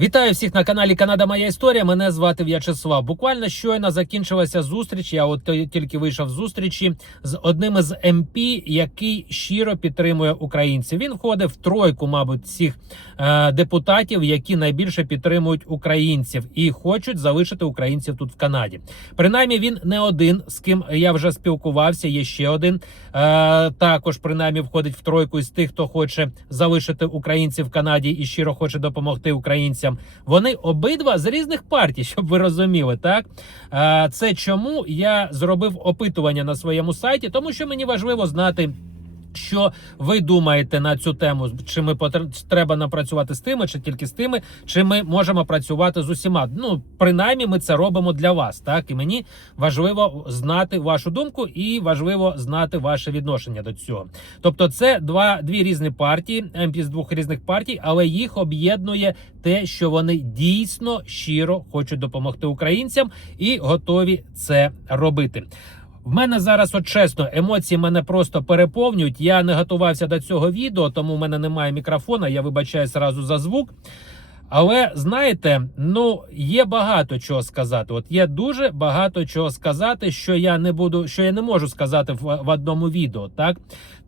Вітаю всіх на каналі Канада Моя Історія. Мене звати В'ячеслав. Буквально щойно закінчилася зустріч. Я от тільки вийшов з зустрічі з одним із МП, який щиро підтримує українців. Він входить в тройку, мабуть, цих е, депутатів, які найбільше підтримують українців і хочуть залишити українців тут в Канаді. Принаймні, він не один, з ким я вже спілкувався. Є ще один. Е, також принаймні входить в тройку із тих, хто хоче залишити українців в Канаді і щиро хоче допомогти українцям. Вони обидва з різних партій, щоб ви розуміли, так це чому я зробив опитування на своєму сайті, тому що мені важливо знати. Що ви думаєте на цю тему? Чи ми треба напрацювати з тими, чи тільки з тими, чи ми можемо працювати з усіма? Ну принаймні, ми це робимо для вас. Так і мені важливо знати вашу думку, і важливо знати ваше відношення до цього. Тобто, це два дві різні партії, МП з двох різних партій, але їх об'єднує те, що вони дійсно щиро хочуть допомогти українцям і готові це робити. В мене зараз, от чесно, емоції мене просто переповнюють. Я не готувався до цього відео, тому в мене немає мікрофона. Я вибачаю зразу за звук. Але знаєте, ну є багато чого сказати. От є дуже багато чого сказати, що я не буду, що я не можу сказати в, в одному відео. Так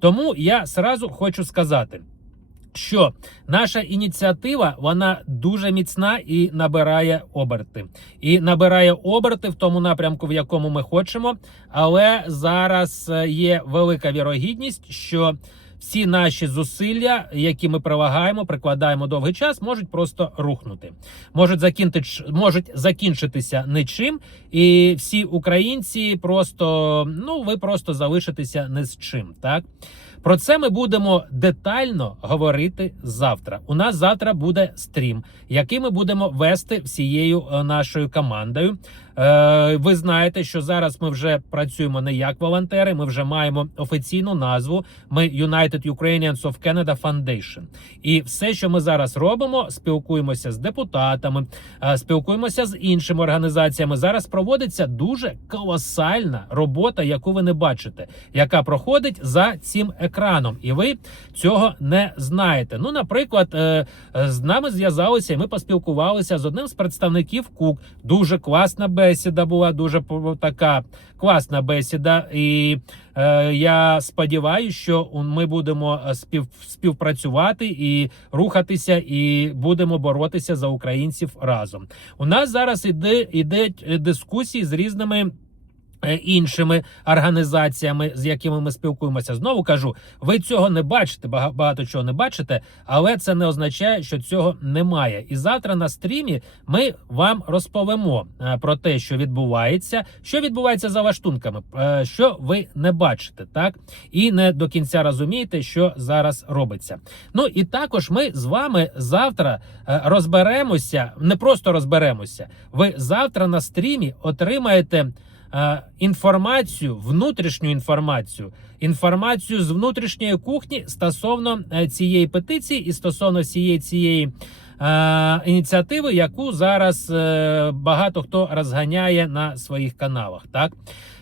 тому я сразу хочу сказати. Що наша ініціатива вона дуже міцна і набирає оберти, і набирає оберти в тому напрямку, в якому ми хочемо. Але зараз е, є велика вірогідність, що всі наші зусилля, які ми прилагаємо, прикладаємо довгий час, можуть просто рухнути, можуть закінти, можуть закінчитися нічим, і всі українці просто ну ви просто залишитеся не з чим, так. Про це ми будемо детально говорити завтра. У нас завтра буде стрім, який ми будемо вести всією е, нашою командою. Е, ви знаєте, що зараз ми вже працюємо не як волонтери. Ми вже маємо офіційну назву. Ми United Ukrainians of Canada Foundation. І все, що ми зараз робимо, спілкуємося з депутатами, е, спілкуємося з іншими організаціями. Зараз проводиться дуже колосальна робота, яку ви не бачите, яка проходить за цим екраном, і ви цього не знаєте. Ну, наприклад, е, з нами зв'язалися, і ми поспілкувалися з одним з представників КУК. Дуже класна бесіда була, дуже така класна бесіда. І е, я сподіваюся, що ми будемо е, спів, співпрацювати і рухатися, і будемо боротися за українців разом. У нас зараз іде іде дискусії з різними. Е, Іншими організаціями, з якими ми спілкуємося, знову кажу, ви цього не бачите, багато чого не бачите, але це не означає, що цього немає. І завтра на стрімі ми вам розповімо е, про те, що відбувається, що відбувається за лаштунками, е, що ви не бачите, так і не до кінця розумієте, що зараз робиться. Ну і також ми з вами завтра розберемося, не просто розберемося. Ви завтра на стрімі отримаєте інформацію, внутрішню інформацію, інформацію з внутрішньої кухні стосовно е, цієї петиції і стосовно всієї цієї. е, Ініціативи, яку зараз е, багато хто розганяє на своїх каналах, так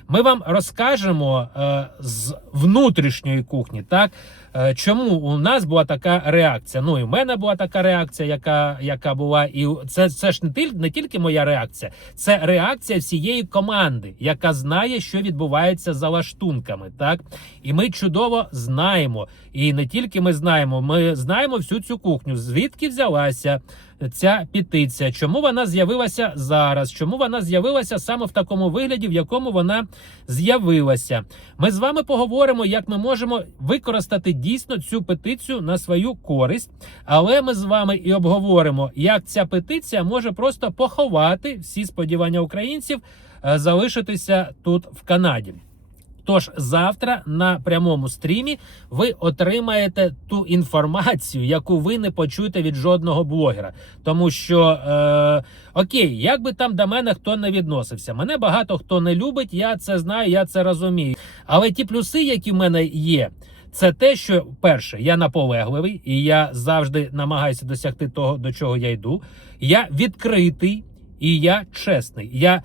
ми вам розкажемо е, з внутрішньої кухні, так е, чому у нас була така реакція. Ну і в мене була така реакція, яка, яка була, і це, це ж не тільки не тільки моя реакція, це реакція всієї команди, яка знає, що відбувається за лаштунками. Так і ми чудово знаємо. І не тільки ми знаємо, ми знаємо всю цю кухню, звідки взялася ця петиція, чому вона з'явилася зараз, чому вона з'явилася саме в такому вигляді, в якому вона з'явилася. Ми з вами поговоримо, як ми можемо використати дійсно цю петицію на свою користь, але ми з вами і обговоримо, як ця петиція може просто поховати всі сподівання українців е, залишитися тут в Канаді. Тож завтра на прямому стрімі ви отримаєте ту інформацію, яку ви не почуєте від жодного блогера. Тому що е, окей, як би там до мене хто не відносився, мене багато хто не любить. Я це знаю, я це розумію. Але ті плюси, які в мене є. Це те, що перше, я наполегливий, і я завжди намагаюся досягти того, до чого я йду. Я відкритий і я чесний. Я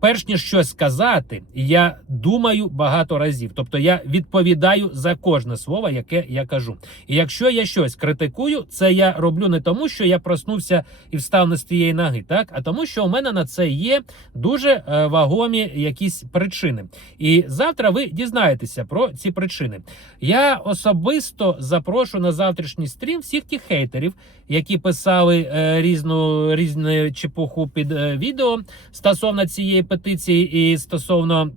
перш ніж щось сказати, я думаю багато разів. Тобто я відповідаю за кожне слово, яке я кажу. І якщо я щось критикую, це я роблю не тому, що я проснувся і встав не з тієї ноги, так а тому, що у мене на це є дуже е, вагомі якісь причини. І завтра ви дізнаєтеся про ці причини. Я особисто запрошу на завтрашній стрім всіх тих хейтерів, які писали е, різну різну чепуху під е, відео стосовно цієї петиції і стосовно.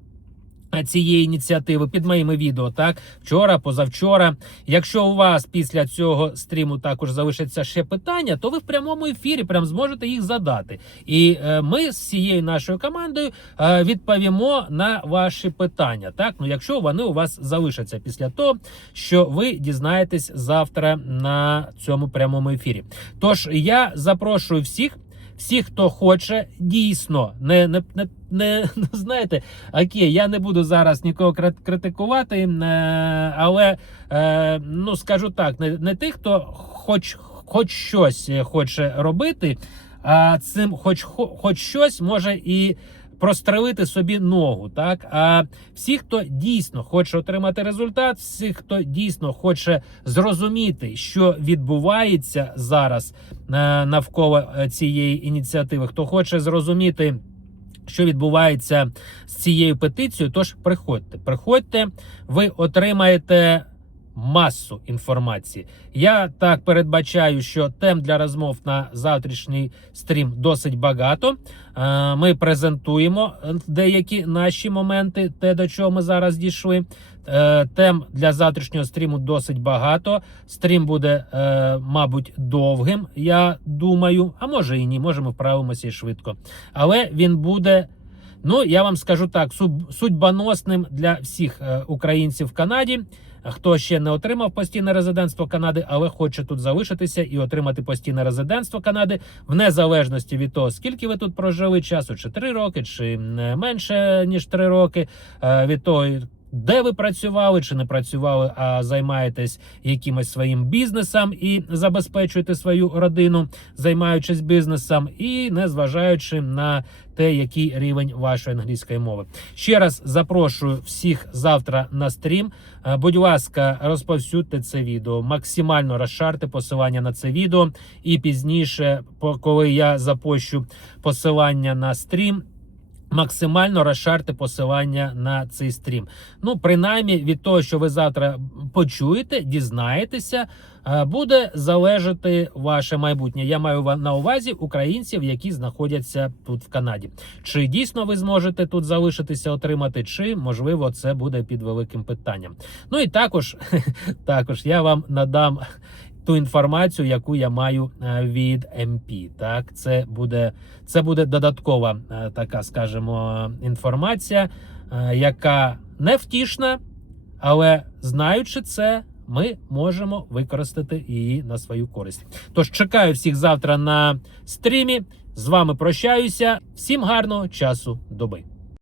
е, Цієї ініціативи під моїми відео, так вчора, позавчора. Якщо у вас після цього стріму також залишаться ще питання, то ви в прямому ефірі прям зможете їх задати. І е, ми з цією нашою командою е, відповімо на ваші питання. Так, ну якщо вони у вас залишаться після того, що ви дізнаєтесь завтра на цьому прямому ефірі. Тож я запрошую всіх. Всіх, хто хоче, дійсно не, не, не, не ну, знаєте, окей, я не буду зараз нікого критикувати, е, але е, ну скажу так: не, не тих, хто хоч, хоч щось хоче робити, а цим, хоч, хоч щось може і прострелити собі ногу. Так а всі, хто дійсно хоче отримати результат, всі, хто дійсно хоче зрозуміти, що відбувається зараз е, навколо е, цієї ініціативи, хто хоче зрозуміти. Що відбувається з цією петицією? Тож приходьте, приходьте, ви отримаєте масу інформації. Я так передбачаю, що тем для розмов на завтрашній стрім досить багато. Е, Ми презентуємо е, деякі наші моменти, те до чого ми зараз дійшли. Е, Тем для завтрашнього стріму досить багато. Стрім буде, мабуть, довгим. Я думаю, а може і ні, може ми вправимося і швидко. Але він буде. Ну, я вам скажу так: судьбоносним для всіх українців в Канаді. Хто ще не отримав постійне резидентство Канади, але хоче тут залишитися і отримати постійне резидентство Канади, в незалежності від того, скільки ви тут прожили часу, чи 3 роки, чи менше ніж 3 роки, е, від того. Де ви працювали чи не працювали, а займаєтесь якимось своїм бізнесом і забезпечуєте свою родину, займаючись бізнесом, і не зважаючи на те, який рівень вашої англійської мови. Ще раз запрошую всіх завтра на стрім. Е, Будь ласка, розповсюдьте це відео, максимально розшарте посилання на це відео. І пізніше, коли я запущу посилання на стрім. Максимально розшарте посилання на цей стрім. Ну, принаймні, від того, що ви завтра почуєте, дізнаєтеся, е, буде залежати ваше майбутнє. Я маю на увазі українців, які знаходяться тут в Канаді. Чи дійсно ви зможете тут залишитися, отримати, чи можливо це буде під великим питанням. Ну і також, також я вам надам ту інформацію, яку я маю е, від МП. Так, це буде це буде додаткова е, така, скажімо, інформація, е, яка не втішна, але знаючи це, ми можемо використати її на свою користь. Тож чекаю всіх завтра на стрімі. З вами прощаюся. Всім гарного часу доби.